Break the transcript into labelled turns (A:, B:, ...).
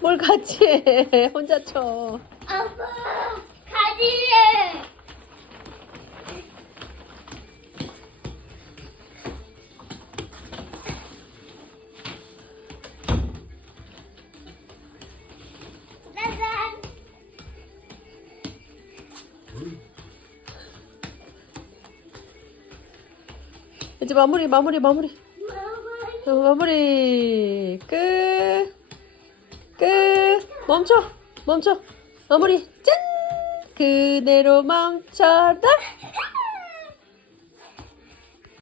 A: 뭘 같이 해. 혼자 쳐.
B: 아빠 가지래.
A: 이제 마무리, 마무리, 마무리. 어, 마무리. 끝. 끝. 멈춰. 멈춰. 마무리. 짠. 그대로 멈춰라.